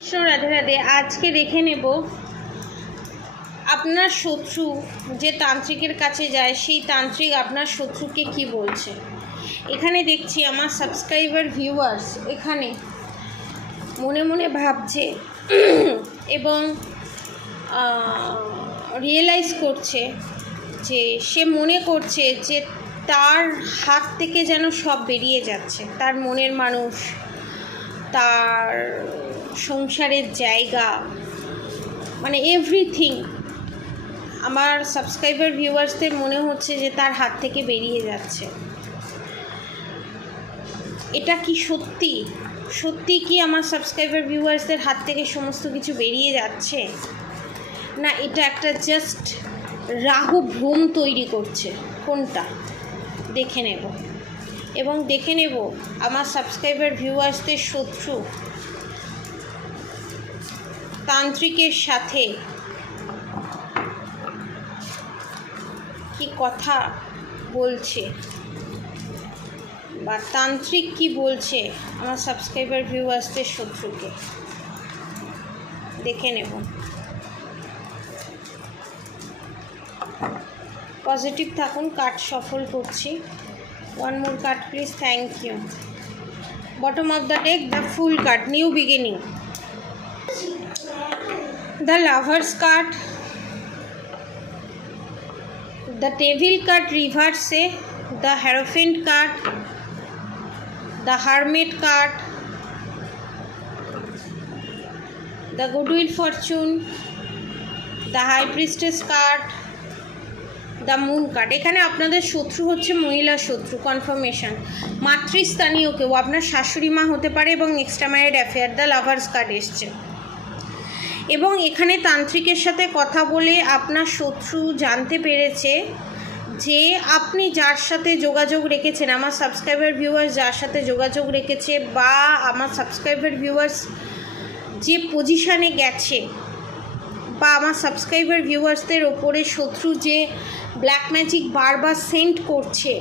কৃষ্ণ রাধে রাধে। আজকে দেখে নেব আপনার শত্রু যে তান্ত্রিকের কাছে যায় সেই তান্ত্রিক আপনার শত্রুকে কি বলছে। এখানে দেখছি আমার সাবস্ক্রাইবার ভিউয়ার্স এখানে মনে মনে ভাবছে এবং রিয়েলাইজ করছে যে সে মনে করছে যে তার হাত থেকে যেন সব বেরিয়ে যাচ্ছে, তার মনের মানুষ, তার সংসারের জায়গা, মানে এভরিথিং। আমার সাবস্ক্রাইবার ভিউয়ার্সদের মনে হচ্ছে যে তার হাত থেকে বেরিয়ে যাচ্ছে। এটা কি সত্যি? সত্যি কি আমার সাবস্ক্রাইবার ভিউয়ার্সদের হাত থেকে সমস্ত কিছু বেরিয়ে যাচ্ছে, না এটা একটা জাস্ট রাহু ভ্রম তৈরি করছে? কোনটা দেখে নেব এবং দেখে নেব আমার সাবস্ক্রাইবার ভিউয়ার্সদের শত্রু তান্ত্রিকের সাথে কি কথা বলছে বা তান্ত্রিক কি বলছে আমার সাবস্ক্রাইবার ভিউয়ার্সদের শত্রুকে। দেখে নেব। পজিটিভ থাকুন। কার্ড সফল করছি। One more card please. Thank you. Bottom of the deck the fool card, new beginning. The Lovers card, the Devil card reverse, the Hierophant card, the Hermit card, the Goodwill Fortune, the High Priestess card, the Moon card। এখানে আপনাদের শত্রু হচ্ছে মহিলা শত্রু, confirmation. মাতৃস্থানীয় কেউ, আপনার শাশুড়ি মা হতে পারে এবং extra married affair. The lovers card এসছে এবং এখানে তান্ত্রিকের সাথে কথা বলে আপনার শত্রু জানতে পেরেছে যে আপনি যার সাথে যোগাযোগ রেখেছেন, আমার সাবস্ক্রাইবার ভিউয়ার্স যার সাথে যোগাযোগ রেখেছে বা আমার সাবস্ক্রাইবার ভিউয়ার্স যে পজিশানে গেছে বা আমার সাবস্ক্রাইবার ভিউয়ার্সদের ওপরে শত্রু যে ব্ল্যাক ম্যাজিক বারবার সেন্ড করছে,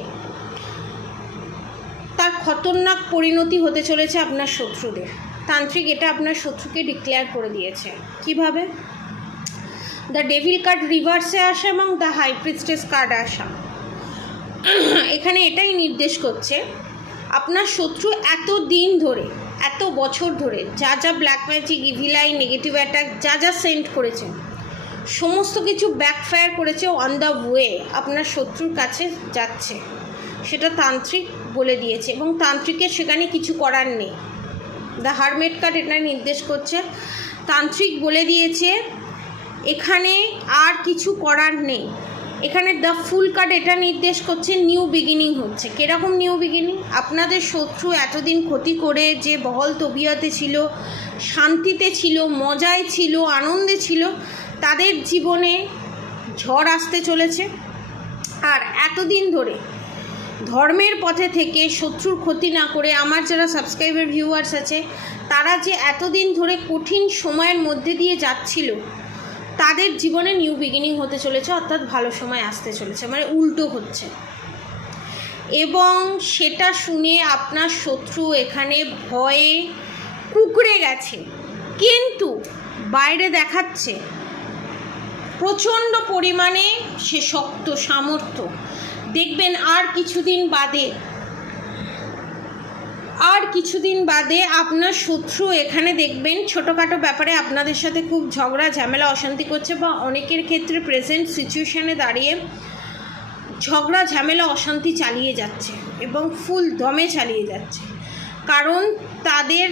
তার খতরনাক পরিণতি হতে চলেছে আপনার শত্রুদের। তান্ত্রিক এটা আপনার শত্রুকে ডিক্লেয়ার করে দিয়েছে। কিভাবে? দ্য ডেভিল কার্ড রিভার্সে আসা এবং দ্য হাই প্রিস্টেস কার্ড আসা এখানে এটাই নির্দেশ করছে আপনার শত্রু এত দিন ধরে, এত বছর ধরে যা যা black magic, evil eye, negative attack যা যা সেন্ড করেছে সমস্ত কিছু ব্যাকফায়ার করেছে অন দ্য ওয়ে আপনার শত্রুর কাছে যাচ্ছে, সেটা তান্ত্রিক বলে দিয়েছে এবং তান্ত্রিকের সেখানে কিছু করার নেই। দ্য হারমেট কার্ড এটা নির্দেশ করছে তান্ত্রিক বলে দিয়েছে এখানে আর কিছু করার নেই। এখানে দ্য ফুল কার্ড এটা নির্দেশ করছে নিউ বিগিনিং হচ্ছে। কীরকম নিউ বিগিনিং? আপনাদের শত্রু এতদিন ক্ষতি করে যে বহল তবিয়তে ছিল, শান্তিতে ছিল, মজায় ছিল, আনন্দে ছিল, তাদের জীবনে ঝড় আসতে চলেছে। আর এতদিন ধরে ধর্মের পথে থেকে শত্রুর ক্ষতি না করে আমার যারা সাবস্ক্রাইবার ভিউয়ার্স আছে তারা যে এতদিন ধরে কঠিন সময়ের মধ্যে দিয়ে যাচ্ছিল, তাদের জীবনে নিউ বিগিনিং হতে চলেছে, অর্থাৎ ভালো সময় আসতে চলেছে, মানে উল্টো হচ্ছে। এবং সেটা শুনে আপনার শত্রু এখানে ভয়ে কুঁকড়ে গেছে, কিন্তু বাইরে দেখাচ্ছে প্রচণ্ড পরিমাণে সে শক্ত সামর্থ্য। দেখবেন আর কিছুদিন বাদে আপনার শত্রু এখানে দেখবেন ছোটোখাটো ব্যাপারে আপনাদের সাথে খুব ঝগড়া ঝামেলা অশান্তি করছে, বা অনেকের ক্ষেত্রে প্রেজেন্ট সিচুয়েশানে দাঁড়িয়ে ঝগড়া ঝামেলা অশান্তি চালিয়ে যাচ্ছে এবং ফুল দমে চালিয়ে যাচ্ছে। কারণ তাদের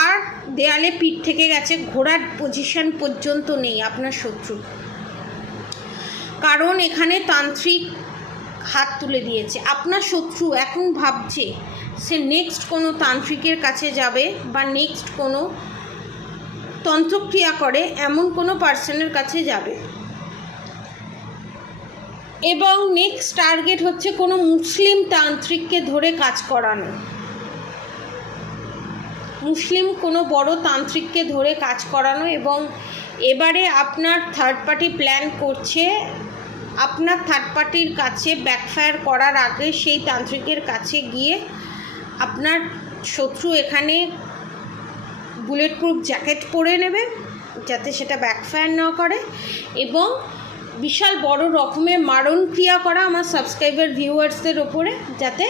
আর দেয়ালে পিঠ থেকে গেছে, ঘোড়ার পজিশন পর্যন্ত নেই আপনার শত্রু। কারণ এখানে তান্ত্রিক হাত তুলে দিয়েছে। আপনার শত্রু এখন ভাবছে সে নেক্সট কোনো তান্ত্রিকের কাছে যাবে বা নেক্সট কোনো তন্ত্রক্রিয়া করে এমন কোনো পার্সনের কাছে যাবে, এবং নেক্সট টার্গেট হচ্ছে কোনো মুসলিম তান্ত্রিককে ধরে কাজ করানো। মুসলিম কোনো বড় তান্ত্রিককে ধরে কাজ করানো। এবং এবারে আপনার থার্ড পার্টি প্ল্যান করছে আপনার থার্ড পার্টির কাছে ব্যাকফায়ার করার আগে সেই তান্ত্রিকের কাছে গিয়ে আপনার শত্রু এখানে বুলেট প্রুফ জ্যাকেট পরে নেবে যাতে সেটা ব্যাকফায়ার না করে, এবং বিশাল বড় রকমের মারণ ক্রিয়া করা আমার সাবস্ক্রাইবার ভিউয়ার্সদের ওপরে, যাতে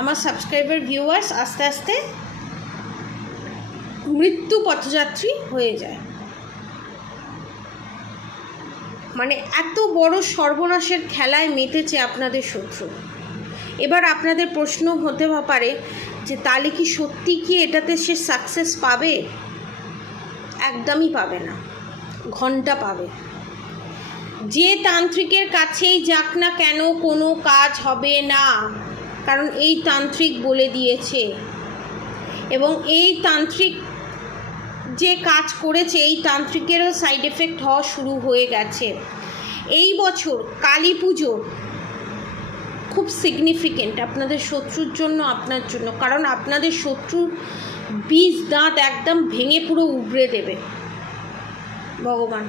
আমার সাবস্ক্রাইবার ভিউয়ার্স আস্তে আস্তে মৃত্যু পথযাত্রী হয়ে যায়। মানে এত বড় সর্বনাশের খেলায় মেতেছে আপনাদের শত্রু। এবার আপনাদের প্রশ্ন হতে পারে যে তাহলে কি সত্যি কি এটাতে সে সাকসেস পাবে? একদমই পাবে না, ঘন্টা পাবে। যে তান্ত্রিকের কাছেই যাক না কেন কোনো কাজ হবে না, কারণ এই তান্ত্রিক বলে দিয়েছে। এবং এই তান্ত্রিক যে কাজ করেছে, এই তান্ত্রিকেরও সাইড এফেক্ট হওয়া শুরু হয়ে গেছে। এই বছর কালী পুজো খুব সিগনিফিকেন্ট আপনাদের শত্রুর জন্য, আপনার জন্য, কারণ আপনাদের শত্রুর বীজ দাঁত একদম ভেঙে পুরো উবড়ে দেবে ভগবান।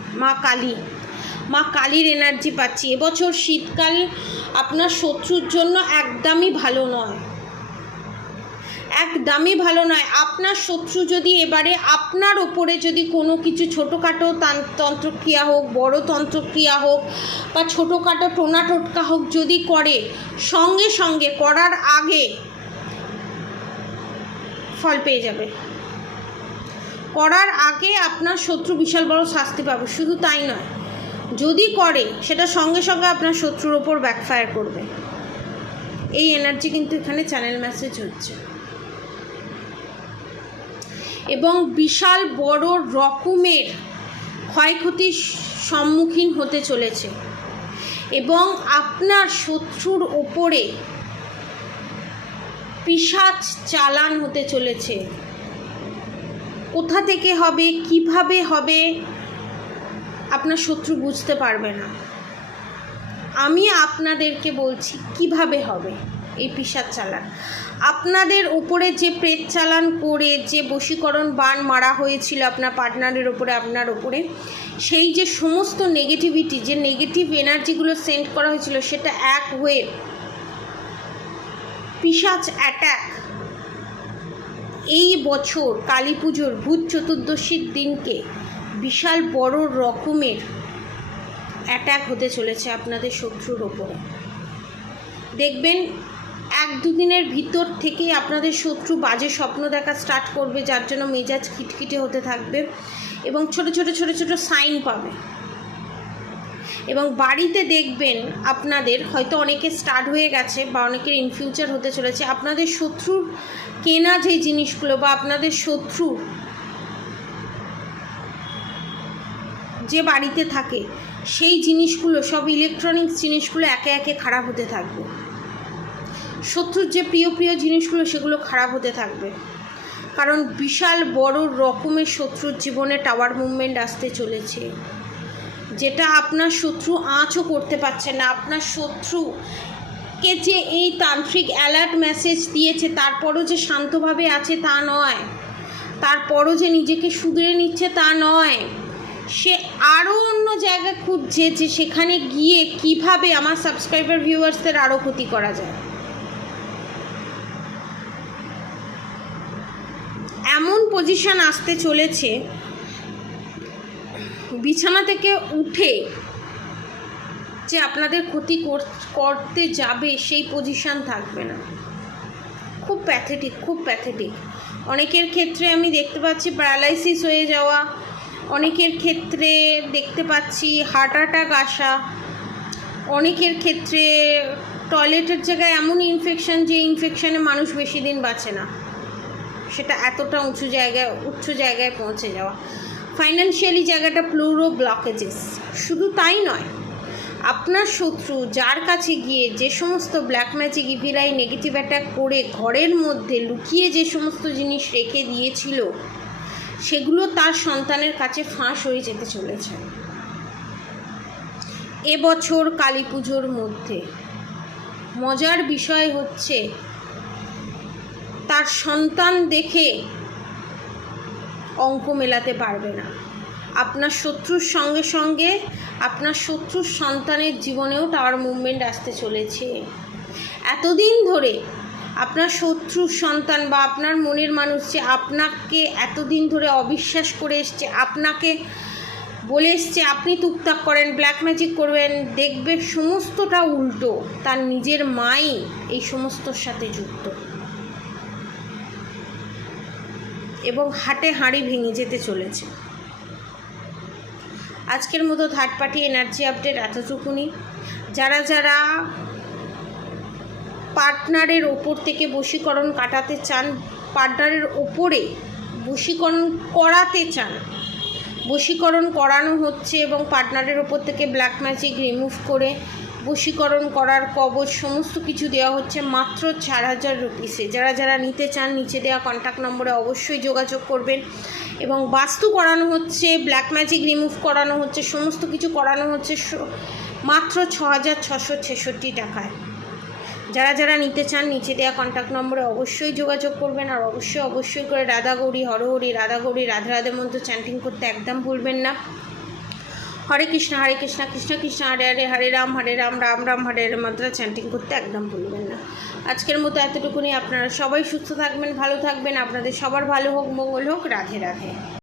মা কালীর এনার্জি পাচ্ছি। এবছর শীতকাল আপনার শত্রুর জন্য একদমই ভালো নয়, একদমই ভালো নয়। আপনার শত্রু যদি এবারে আপনার ওপরে যদি কোনো কিছু ছোটোখাটো তন্ত্রক্রিয়া হোক, বড় তন্ত্রক্রিয়া হোক, বা ছোটোখাটো টোনা টোটকা হোক যদি করে, সঙ্গে সঙ্গে করার আগে ফল পেয়ে যাবে। করার আগে আপনার শত্রু বিশাল বড় শাস্তি পাবে। শুধু তাই নয়, যদি করে সেটা সঙ্গে সঙ্গে আপনার শত্রুর ওপর ব্যাকফায়ার করবে। এই এনার্জি কিন্তু এখানে চ্যানেল মেসেজ হচ্ছে। এবং বিশাল বড় রকমের ক্ষয়ক্ষতির সম্মুখীন হতে চলেছে, এবং আপনার শত্রুর ওপরে পিশাচ চালান হতে চলেছে। কোথা থেকে হবে, কিভাবে হবে, আপনার শত্রু বুঝতে পারবে না। আমি আপনাদেরকে বলছি কিভাবে হবে এই পিশাচ চালান। আপনাদের ওপরে যে প্রেত চালান করে যে বশীকরণ বান মারা হয়েছিল আপনার পার্টনারের ওপরে, আপনার ওপরে, সেই যে সমস্ত নেগেটিভিটি, যে নেগেটিভ এনার্জিগুলো সেন্ড করা হয়েছিল, সেটা এক হয়ে পিশাচ অ্যাট্যাক এই বছর কালী পুজোর ভূত চতুর্দশীর দিনকে বিশাল বড় রকমের অ্যাট্যাক হতে চলেছে আপনাদের শত্রুর ওপরে। দেখবেন 1-2 দিনের ভিতর থেকেই আপনাদের শত্রু বাজে স্বপ্ন দেখা স্টার্ট করবে, যার জন্য মেজাজ খিটখিটে হতে থাকবে, এবং ছোট ছোট সাইন পাবে। এবং বাড়িতে দেখবেন আপনাদের হয়তো অনেকে স্টার্ট হয়ে গেছে বা অনেকের ইন ফিউচার হতে চলেছে, আপনাদের শত্রুর কেনা যে জিনিসগুলো বা আপনাদের শত্রু যে বাড়িতে থাকে সেই জিনিসগুলো, সব ইলেকট্রনিক্স জিনিসগুলো একে একে খারাপ হতে থাকবে। শত্রুর যে প্রিয় জিনিসগুলো সেগুলো খারাপ হতে থাকবে, কারণ বিশাল বড় রকমের শত্রুর জীবনে টাওয়ার মুভমেন্ট আসতে চলেছে, যেটা আপনার শত্রু আঁচও করতে পারছে না। আপনার শত্রুকে যে এই তান্ত্রিক অ্যালার্ট মেসেজ দিয়েছে, তারপরও যে শান্তভাবে আছে তা নয়, তারপরও যে নিজেকে শুধরে নিচ্ছে তা নয়, সে আরও অন্য জায়গা খুঁজছে যে সেখানে গিয়ে কিভাবে আমার সাবস্ক্রাইবার ভিউয়ার্সদের আরও ক্ষতি করা যায়। এমন পজিশন আসতে চলেছে, বিছানা থেকে উঠে যে আপনাদের ক্ষতি করতে যাবে সেই পজিশন থাকবে না। খুব প্যাথেটিক। অনেকের ক্ষেত্রে আমি দেখতে পাচ্ছি প্যারালাইসিস হয়ে যাওয়া, অনেকের ক্ষেত্রে দেখতে পাচ্ছি হার্ট অ্যাটাক আসা, অনেকের ক্ষেত্রে টয়লেটের জায়গায় এমন ইনফেকশন যে ইনফেকশনে মানুষ বেশি দিন বাঁচে না, সেটা এতটা উচ্চ জায়গায় পৌঁছে যাওয়া। ফাইন্যান্সিয়ালি জায়গাটা প্লুরো ব্লকেজেস। শুধু তাই নয়, আপনার শত্রু যার কাছে গিয়ে যে সমস্ত black magic, evil-I, negative attack করে ঘরের মধ্যে লুকিয়ে যে সমস্ত জিনিস রেখে দিয়েছিল, সেগুলো তার সন্তানের কাছে ফাঁস হয়ে যেতে চলেছে। এবছর কালী পুজোর মধ্যে মজার বিষয় হচ্ছে, তার সন্তান দেখে অঙ্ক মেলাতে পারবে না। আপনার শত্রুর সঙ্গে সঙ্গে আপনার শত্রুর সন্তানের জীবনেও টাওয়ার মুভমেন্ট আসতে চলেছে। এতদিন ধরে আপনার শত্রুর সন্তান বা আপনার মনের মানুষ যে আপনাকে এতদিন ধরে অবিশ্বাস করে এসছে, আপনাকে বলে এসছে আপনি টুকটাক করেন, ব্ল্যাক ম্যাজিক করবেন, দেখবে সমস্তটা উল্টো। তার নিজের মাই এই সমস্তর সাথে যুক্ত এবং হাটে হাঁড়ি ভেঙে যেতে চলেছে। আজকের মতো থার্ড পার্টি এনার্জি আপডেট এতটুকুনি। যারা যারা পার্টনারের ওপর থেকে বশীকরণ কাটাতে চান, পার্টনারের ওপরে বশীকরণ করাতে চান, বশীকরণ করানো হচ্ছে এবং পার্টনারের ওপর থেকে ব্ল্যাক ম্যাজিক রিমুভ করে বশীকরণ করার কবচ সমস্ত কিছু দেওয়া হচ্ছে মাত্র 4000 রুপিসে। যারা যারা নিতে চান নিচে দেওয়া কন্ট্যাক্ট নম্বরে অবশ্যই যোগাযোগ করবেন। এবং বাস্তু করানো হচ্ছে, ব্ল্যাক ম্যাজিক রিমুভ করানো হচ্ছে, সমস্ত কিছু করানো হচ্ছে মাত্র 6666 টাকায়। যারা যারা নিতে চান নিচে দেওয়া কন্ট্যাক্ট নম্বরে অবশ্যই যোগাযোগ করবেন। আর অবশ্যই করে রাধা গৌরী হরহরি, রাধা গৌরী রাধে রাধে মন্ত্র চ্যান্টিং করতে একদম ভুলবেন না। হরে কৃষ্ণ কৃষ্ণ কৃষ্ণ হরে হরে, হরে রাম রাম রাম হরে হরে মন্ত্র চ্যান্টিং করতে একদম ভুলবেন না। আজকের মতো এতটুকুনি। আপনারা সবাই সুস্থ থাকবেন, ভালো থাকবেন, আপনাদের সবার ভালো হোক, মঙ্গল হোক। রাধে রাধে।